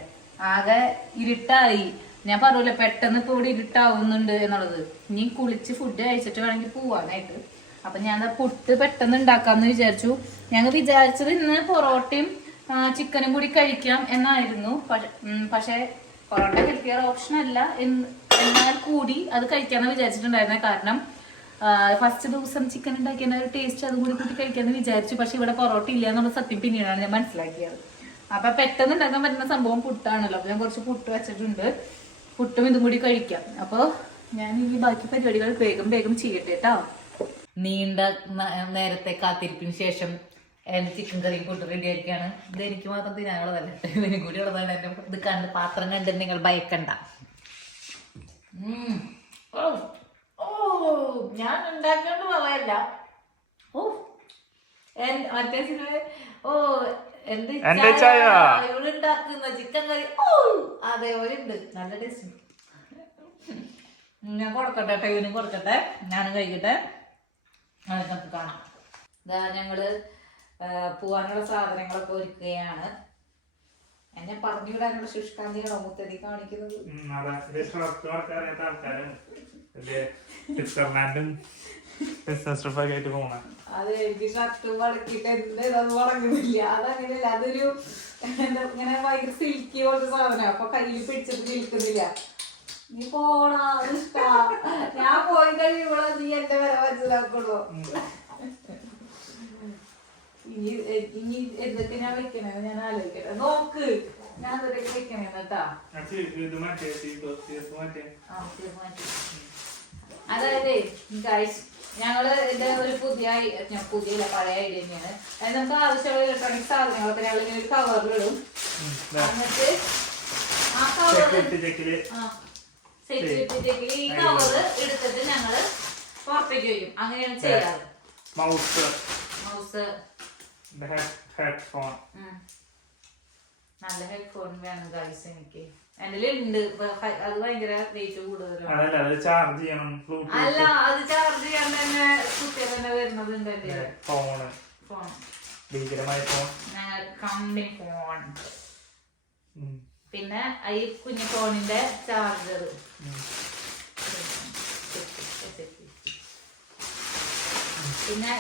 ആകെ ഇരുട്ടായി. ഞാൻ പറയൂല പെട്ടെന്ന് ഇപ്പൊ ഇവിടെ ഇരുട്ടാവുന്നുണ്ട് എന്നുള്ളത്. ഇനി കുളിച്ച് ഫുഡ് കഴിച്ചിട്ട് വേണമെങ്കിൽ പോവാനായിട്ട്. അപ്പൊ ഞാൻ പുട്ട് പെട്ടെന്ന് ഉണ്ടാക്കാമെന്ന് വിചാരിച്ചു. ഞങ്ങൾ വിചാരിച്ചത് ഇന്ന് പൊറോട്ടയും ചിക്കനും കൂടി കഴിക്കാം എന്നായിരുന്നു. പക്ഷെ പൊറോട്ട ഹെൽത്തിയർ ഓപ്ഷൻ അല്ല, എന്നാൽ കൂടി അത് കഴിക്കാന്ന് വിചാരിച്ചിട്ടുണ്ടായിരുന്നെ. കാരണം ഫസ്റ്റ് ദിവസം ചിക്കൻ ഉണ്ടാക്കിയ ഒരു ടേസ്റ്റ് അതും കൂടി കൂട്ടി കഴിക്കാന്ന് വിചാരിച്ചു. പക്ഷെ ഇവിടെ പൊറോട്ട ഇല്ല എന്നുള്ള സത്യം പിന്നീടാണ് ഞാൻ മനസ്സിലാക്കിയത്. അപ്പൊ പെട്ടെന്ന് ഉണ്ടാക്കാൻ പറ്റുന്ന സംഭവം പുട്ടാണല്ലോ. അപ്പൊ ഞാൻ കുറച്ച് പുട്ട് വെച്ചിട്ടുണ്ട്. പുട്ടും ഇതും കൂടി കഴിക്കാം. അപ്പൊ ഞാൻ ഈ ബാക്കി പരിപാടികൾ വേഗം ചെയ്യട്ടെ കേട്ടോ. നീണ്ട നേരത്തെ കാത്തിരിപ്പിന് ശേഷം എന്റെ ചിക്കൻ കറി കൂട്ട് റെഡി ആയിരിക്കാണ്. ഇത് എനിക്ക് മാത്രം തിന്നാനുള്ളതല്ല, ഇതിനും കൂടി ഉള്ളതാണ്. എന്റെ ഇത് കണ്ട് പാത്രം കണ്ട് നിങ്ങൾ ഭയക്കണ്ട. ഞാൻ ഉണ്ടാക്കേണ്ട പറയല്ല. മറ്റേ സിനിമ ഇവിടെ ഉണ്ടാക്കുന്ന ചിക്കൻ കറി അതേപോലെ ഉണ്ട്. നല്ല ടേസ്റ്റ്. ഞാൻ കൊടുക്കട്ടെ കേട്ടോ, ഇവനും കൊടുക്കട്ടെ, ഞാനും കഴിക്കട്ടെ. അതൊക്കെ നമുക്ക് കാണാം. ഇതാ ഞങ്ങള് പോവാനുള്ള സാധനങ്ങളൊക്കെ ഒരുക്കുകയാണ്. എന്നെ പറഞ്ഞു വിടാനുള്ള ശുഷ്കാന്തിയാണോ മുത്തരി കാണിക്കുന്നത്? അത് എനിക്ക് ഷർട്ട് വളക്കിട്ട് എന്ത് വളങ്ങുന്നില്ല. അതങ്ങനെയല്ല, അതൊരു ഇങ്ങനെ ഭയങ്കര സിൽക്കി പോലത്തെ സാധനം. അപ്പൊ കയ്യിൽ പിടിച്ചിട്ട് നിൽക്കുന്നില്ല. നീ പോണാ ഇഷ്ടാ. ഞാൻ പോയി കഴിയുമ്പോഴോ നീ എന്റെ വില മനസ്സിലാക്കുള്ളൂ. ഇനി എന്തൊക്കെ ഞാൻ വെക്കണേ ഞാൻ ആലോചിക്കട്ടെ. നോക്ക് ഞാൻ എന്തൊക്കെ വെക്കണേ കേട്ടാ. അതായത് ഗൈസ്, ഞങ്ങള് എന്റെ ഒരു പുതിയ പഴയ ഐഡിയ തന്നെയാണ്. അതായത് നമുക്ക് ആവശ്യമുള്ള ഇലക്ട്രോണിക് സാധനങ്ങളൊക്കെ ഞങ്ങൾ ഇങ്ങനെ ഒരു കവറിലിടും. എന്നിട്ട് ആ കവറിൽ ഈ കവറ് എടുത്തിട്ട് ഞങ്ങള് പുറത്തേക്ക് വയ്ക്കും. അങ്ങനെയാണ് ചെയ്യാറ്. മൗസ് നല്ല ഹെഡ്ഫോൺ വേണം ഗൈസ് എനിക്ക്. എന്റെ ഉണ്ട്, അത് ഭയങ്കര റേറ്റ് കൂടുതലാണ്. അല്ല അത് ചാർജ് ചെയ്യാൻ തന്നെ കുട്ടികൾ തന്നെ വരുന്നതുണ്ട്. എന്റെ ഫോൺ കമ്പനി ഫോൺ, പിന്നെ ഈ കുഞ്ഞു ഫോണിന്റെ ചാർജർ, പിന്നെ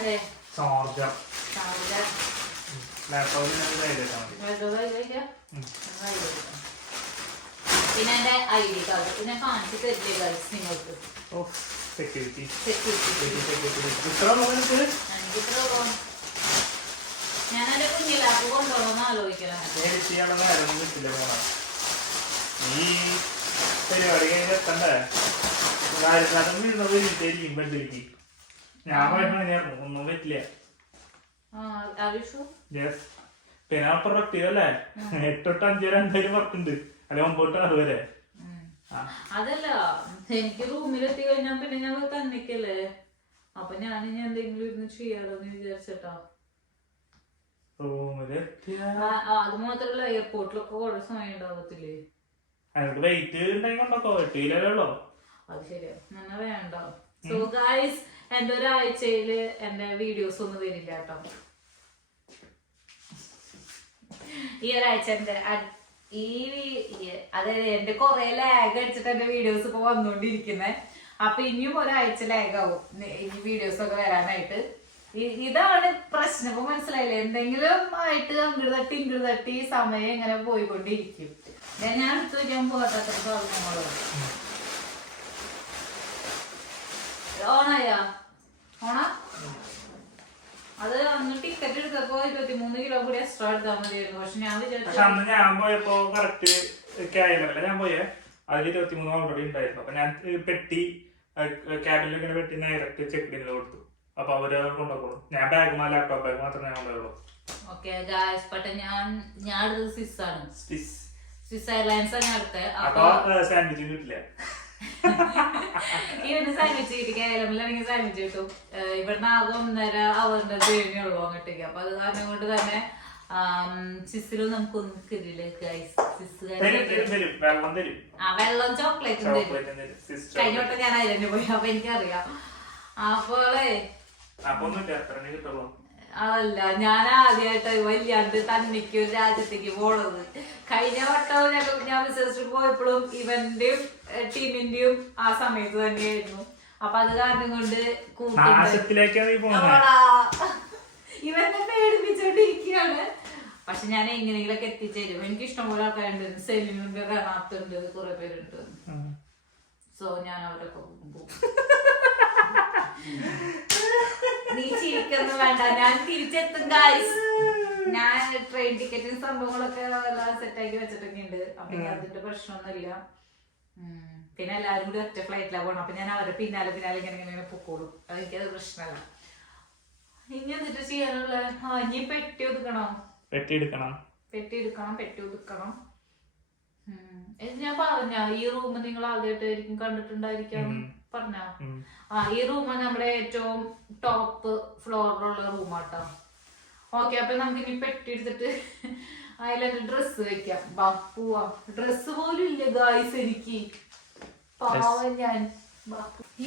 പിന്നെ എന്റെ ID കാർഡ്. പിന്നെ കാണിച്ചു തരില്ലേ ഗൈസ് നിങ്ങൾക്ക്? ഞാൻ എന്റെ കുഞ്ഞിലാപ്പ് കൊണ്ടുപോകണമെന്ന് ആലോചിക്കണം. എഡിറ്റ് ചെയ്യാനുള്ള നേരം കിട്ടില്ല പോണം. ഈ പരിപാടി കഴിഞ്ഞ് എത്തണ്ടേ? കാര്യക്കാരൻ വീഴുന്നത് വീട്ടിലേക്ക് ബെഡിലേക്ക്. ഞാൻ പോയപ്പോ ഒന്നും പറ്റില്ല. യെസ്. പിന്നെ പ്രൊഡക്റ്റീവ് അല്ലേ? 8 തൊട്ട് 5 വരെ എന്തായാലും വർക്ക് ഉണ്ട്. അല്ലെ 9 തൊട്ട് 6 വരെ. അതല്ല, എനിക്ക് റൂമിലെത്തി കഴിഞ്ഞാൽ പിന്നെ ഞാൻ തന്നിക്കല്ലേ. അപ്പൊ ഞാൻ ഇനി എന്തെങ്കിലും ഇരുന്ന് ചെയ്യാറോന്ന് വിചാരിച്ചിട്ടാ. അത് മാത്രല്ല, എയർപോർട്ടിലൊക്കെ കുറെ സമയം ഉണ്ടാവത്തില്ലേ? വെയിറ്റ് ഉണ്ടോ? അത് ശരിയാ, എന്നാ വേണ്ട. സോ ഗൈസ്, എന്റെ ഒരാഴ്ചയില് എന്റെ വീഡിയോസ് ഒന്നും വരില്ല കേട്ടോ. ഈ ഒരാഴ്ച എന്റെ അതായത് എന്റെ കൊറേ ലാഗ് അടിച്ചിട്ട് എന്റെ വീഡിയോസ് ഇപ്പൊ വന്നോണ്ടിരിക്കുന്നേ. അപ്പൊ ഇനിയും ഒരാഴ്ച ലാഗ് ആവും ഈ വീഡിയോസ് ഒക്കെ വരാനായിട്ട്. ഇതാണ് പ്രശ്നം. ഇപ്പൊ മനസ്സിലായില്ലേ? എന്തെങ്കിലും ആയിട്ട് ഇങ്ങോട്ട് തട്ടി സമയം ഇങ്ങനെ പോയിക്കൊണ്ടിരിക്കും. ഞാൻ എടുത്തു വയ്ക്കാൻ പോകാത്ത പറഞ്ഞോളൂ. ഓണായാ? ഓണാ? അത് അന്ന് ടിക്കറ്റ് എടുത്തപ്പോ 23 കിലോ കൂടി എക്സ്ട്രാ എടുത്താൽ മതിയായിരുന്നു. പക്ഷെ ഞാൻ വിചാരിച്ചു ഞാൻ പോയപ്പോ കറക്റ്റ് ക്യാബിലല്ല ഞാൻ പോയേ, അതിൽ 23 ഓൾറെഡി ഉണ്ടായിരുന്നു. അപ്പൊ ഞാൻ പെട്ടി ക്യാബിനിൽ ഇങ്ങനെ പെട്ടി ഡയറക്റ്റ് ചെക്ക് ഇൻ കൊടുത്തു. അപ്പൊ അവര് കൊണ്ടുപോകും. ഞാൻ ബാഗ് ലാപ്ടോപ്പ് ബാഗ് മാത്രമേ ഞാൻ കൊണ്ടുപോയുള്ളൂ. ഓക്കെ ഗായ്സ്, പക്ഷെ ഞാൻ എടുത്തത് സ്വിസ് ആണ്. സ്വിസ് എയർലൈൻസ് ആണ് ഞാൻ എടുത്തത്. അപ്പൊ സാൻഡ്വിച്ച് കിട്ടില്ല. ഇവന് സാൻഡ്വിച്ച് കിട്ടി. കേരളത്തിലാണെങ്കിൽ സാൻഡ്വിച്ച് കിട്ടും. ഇവിടുന്ന് ആകെ 1.5 അവറിന്റെ ജേർണി ഉള്ളൂ അങ്ങോട്ടേക്ക്. അപ്പൊ അത് കാരണം കൊണ്ട് തന്നെ സ്വിസ്സിലും നമുക്കൊന്നും കിട്ടില്ല ഗൈസ്. വെള്ളം ചോക്ലേറ്റും തരും. കഴിഞ്ഞ വട്ടം ഞാൻ അതിനെ പോയി, അപ്പൊ എനിക്കറിയാം. അപ്പോളേ അതല്ല, ഞാൻ ആദ്യമായിട്ട് വല്യാണ്ട് തന്നിക്ക് ഒരു രാജ്യത്തേക്ക് പോണത്. കഴിഞ്ഞ വട്ടം ഞാൻ വിശ്വസിച്ചിട്ട് പോയപ്പോഴും ഇവന്റെയും ടീമിന്റെയും ആ സമയത്ത് തന്നെയായിരുന്നു. അപ്പൊ അത് കാരണം കൊണ്ട് ഇവനെ പേടിപ്പിച്ചോണ്ടിരിക്കുകയാണ്. പക്ഷെ ഞാൻ എങ്ങനെയെങ്കിലൊക്കെ എത്തിച്ചേരും. എനിക്ക് ഇഷ്ടംപോലെ ആൾക്കാരുണ്ട്. സെലിനുണ്ട്, റനാത്തുണ്ട്, കുറെ പേരുണ്ട്. സോ ഞാൻ അവരൊക്കെ പോകും. നീ ചിരിക്കൊന്നും വേണ്ട, ഞാൻ തിരിച്ചെത്തും ഗൈസ്. ഞാൻ ട്രെയിൻ ടിക്കറ്റും സംഭവങ്ങളൊക്കെ സെറ്റാക്കി വെച്ചിട്ടൊക്കെ ഉണ്ട്. അപ്പൊ അതിന്റെ പ്രശ്നമൊന്നുമില്ല. പിന്നെ എല്ലാരും കൂടി ഒറ്റ ഫ്ലൈറ്റിലാണ് പോകണം. അപ്പൊ ഞാൻ അവരെ പിന്നാലെ ഇങ്ങനെ പൊക്കോളും. എനിക്കത് പ്രശ്നമല്ല. ഇനി എന്നിട്ട് ചെയ്യാനുള്ള ഇനി പെട്ടി ഒതുക്കണം. ഞാൻ പറഞ്ഞ ഈ റൂം നിങ്ങൾ ആദ്യമായിട്ടായിരിക്കും കണ്ടിട്ടുണ്ടായിരിക്കാം. പറഞ്ഞ ഈ റൂം നമ്മുടെ ഏറ്റവും ടോപ്പ് ഫ്ലോറിലുള്ള റൂമാട്ടോ. ഓക്കെ, അപ്പൊ നമുക്ക് ഇനി പെട്ടി എടുത്തിട്ട് അതിലെന്റെ ഡ്രസ്സ് വെക്കാം. പോവാം. ഡ്രസ്സ് പോലും ഇല്ല ഗായ്സ് എനിക്ക്. പാവം ഞാൻ.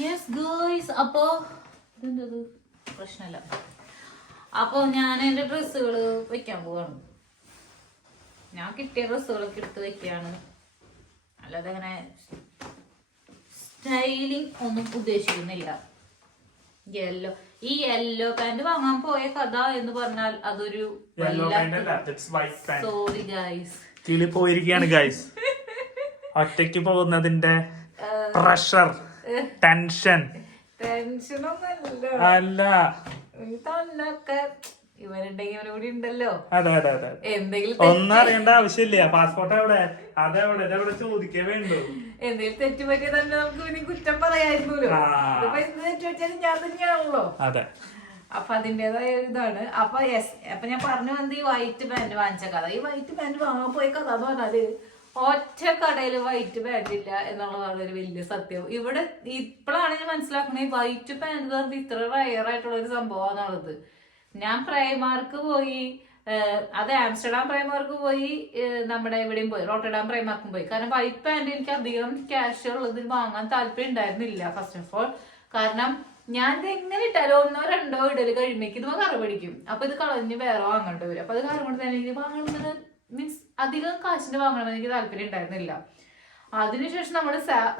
യെസ് ഗായ്സ്, അപ്പൊ ഇതെന്തത് പ്രശ്നമല്ല. അപ്പൊ ഞാൻ എന്റെ ഡ്രസ്സുകള് വെക്കാൻ പോവാണ്. ഞാൻ കിട്ടിയ ഡ്രസ്സുകളൊക്കെ എടുത്ത് വെക്കുകയാണ്. അല്ലാതെ അങ്ങനെ സ്റ്റൈലിംഗ് ഒന്നും ഉദ്ദേശിക്കുന്നില്ല. ഈ യെല്ലോ പാന്റ് വാങ്ങാൻ പോയ കഥ എന്ന് പറഞ്ഞാൽ അതൊരു സോറി ഗൈസ്, പോയിരിക്കുകയാണ് ഗൈസ്. ഒറ്റയ്ക്ക് പോകുന്നതിന്റെ പ്രഷർ, ടെൻഷനൊന്നല്ല. ഇവരുണ്ടെങ്കിൽ ഇവരും കൂടി ഉണ്ടല്ലോ. അതെ എന്തെങ്കിലും ഒന്നും അറിയേണ്ട ആവശ്യമില്ല. പാസ്പോർട്ട് എവിടെ, അതെവിടെ, ഇതെവിടെ ചോദിക്കേ വേണ്ടു. എന്തെങ്കിലും തെറ്റ് പറ്റിയ തന്നെ നമുക്ക് ഇനി കുറ്റം പറയായിരുന്നല്ലോ. എന്ത് തെറ്റ് വെച്ചാലും ഞാൻ തന്നെയാണല്ലോ. അതെ. അപ്പൊ അതിന്റേതായ ഇതാണ്. അപ്പൊ അപ്പൊ ഞാൻ പറഞ്ഞു വന്നത് ഈ വൈറ്റ് പാന്റ് വാങ്ങിച്ച കഥ. ഈ വൈറ്റ് പാന്റ് വാങ്ങാൻ പോയ കഥ എന്ന് പറഞ്ഞാല് ഒറ്റ കടയിൽ വൈറ്റ് പാന്റ് ഇല്ല എന്നുള്ളതാണ് ഒരു വലിയ സത്യം. ഇവിടെ ഇപ്പോഴാണ് ഞാൻ മനസ്സിലാക്കുന്നത് ഈ വൈറ്റ് പാന്റ് പറഞ്ഞത് ഇത്ര റയർ ആയിട്ടുള്ള ഒരു സംഭവമാണുള്ളത്. ഞാൻ പ്രൈമാർക്ക് പോയി, അത് ആംസ്റ്റർഡാം പ്രൈമാർക്ക് പോയി, നമ്മുടെ എവിടെയും പോയി, റോട്ടർഡാം പ്രൈമാർക്കും പോയി. കാരണം വൈറ്റ് പാന്റ് എനിക്ക് അധികം ക്യാഷ് ഉള്ളതിൽ വാങ്ങാൻ താല്പര്യം ഉണ്ടായിരുന്നില്ല. ഫസ്റ്റ് ഓഫ് ഓൾ കാരണം ഞാൻ ഇത് എങ്ങനെ ഇട്ടാലോ 1-2 ഇടല് കഴിയുമ്പോഴേക്കും ഇത് കറപടിക്കും. അപ്പൊ ഇത് കളഞ്ഞ് വേറെ വാങ്ങേണ്ടി വരും. അപ്പൊ അത് കാരണം കൊണ്ട് തന്നെ എനിക്ക് വാങ്ങണമെന്ന് മീൻസ് അധികം കാശിന്റെ വാങ്ങണമെന്ന് എനിക്ക് താല്പര്യം ഉണ്ടായിരുന്നില്ല. അതിനുശേഷം നമ്മള്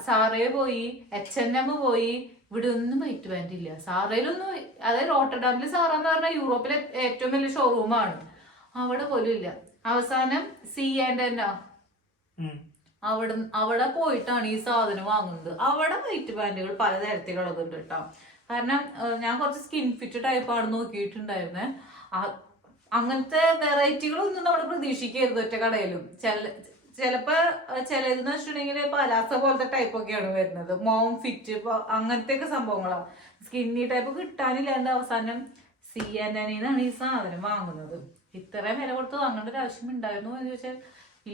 സാറേ പോയി, H&M പോയി, ഇവിടെ ഒന്നും വൈറ്റ് പാന്റ് ഇല്ല. സാറയിലൊന്നും, അതായത് റോട്ടർഡാമിൽ സാറാന്ന് പറഞ്ഞാൽ യൂറോപ്പിലെ ഏറ്റവും വലിയ ഷോറൂമാണ്, അവിടെ പോലും ഇല്ല. അവസാനം C&N അവിടെ പോയിട്ടാണ് ഈ സാധനം വാങ്ങുന്നത്. അവിടെ വൈറ്റ് പാന്റുകൾ പലതരത്തിലുള്ളതുണ്ട് കേട്ടോ. കാരണം ഞാൻ കുറച്ച് സ്കിൻ ഫിറ്റ് ടൈപ്പാണ് നോക്കിയിട്ടുണ്ടായിരുന്നത്. അങ്ങനത്തെ വെറൈറ്റികളൊന്നും നമ്മൾ പ്രതീക്ഷിക്കരുത് ഒറ്റ കടയിലും. ചിലപ്പോ ചിലതെന്ന് വെച്ചിട്ടുണ്ടെങ്കിൽ പലാസ പോലത്തെ ടൈപ്പ് ഒക്കെയാണ് വരുന്നത്, മോം ഫിറ്റ് അങ്ങനത്തെ ഒക്കെ സംഭവങ്ങളാണ്. സ്കിന്നി ടൈപ്പ് കിട്ടാനില്ലാണ്ട് അവസാനം C&Nന്നാണ് ഈ സാധനം വാങ്ങുന്നത്. ഇത്രയും വില കൊടുത്ത് വാങ്ങേണ്ട ഒരു ആവശ്യം ഉണ്ടായിരുന്നു എന്ന് ചോദിച്ചാൽ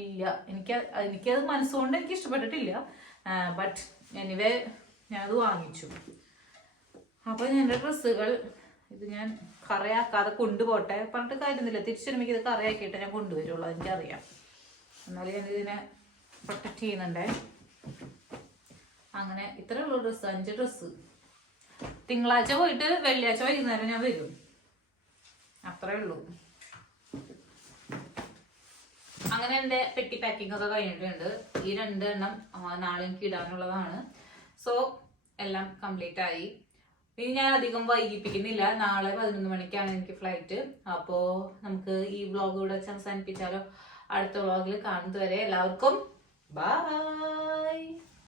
ഇല്ല. എനിക്കത് മനസ്സുകൊണ്ട് എനിക്ക് ഇഷ്ടപ്പെട്ടിട്ടില്ല. ബട്ട് എനിവേ ഞാനത് വാങ്ങിച്ചു. അപ്പൊ എൻ്റെ ഡ്രസ്സുകൾ ഇത് ഞാൻ കറയാക്കാതെ കൊണ്ടുപോട്ടെ പറഞ്ഞിട്ട് കാര്യമൊന്നുമില്ല. തിരിച്ചുവരുമ്പോൾ ഇത് കറയാക്കിയിട്ട് ഞാൻ കൊണ്ടുവരുള്ളൂ, എനിക്കറിയാം. എന്നാലും ഞാൻ ഇതിനെ പ്രൊട്ടക്ട് ചെയ്യുന്നുണ്ടേ. അങ്ങനെ ഇത്രയുള്ള ഡ്രസ്സ്, 5 ഡ്രസ്സ്. തിങ്കളാഴ്ച പോയിട്ട് വെള്ളിയാഴ്ച വൈകുന്നേരം ഞാൻ വരും, അത്രേ ഉള്ളൂ. അങ്ങനെ എൻ്റെ പെട്ടി പാക്കിംഗ് ഒക്കെ കഴിഞ്ഞിട്ടുണ്ട്. ഈ 2 എണ്ണം നാളെ എനിക്ക് ഇടാനുള്ളതാണ്. സോ എല്ലാം കംപ്ലീറ്റ് ആയി. ഇനി ഞാൻ അധികം വൈകിപ്പിക്കുന്നില്ല. നാളെ 11 മണിക്കാണ് എനിക്ക് ഫ്ലൈറ്റ്. അപ്പോ നമുക്ക് ഈ വ്ളോഗ് ഇവിടെ അവസാനിപ്പിച്ചാലോ? അടുത്ത വ്ളോഗിൽ കാണുന്നത് വരെ എല്ലാവർക്കും ബൈ.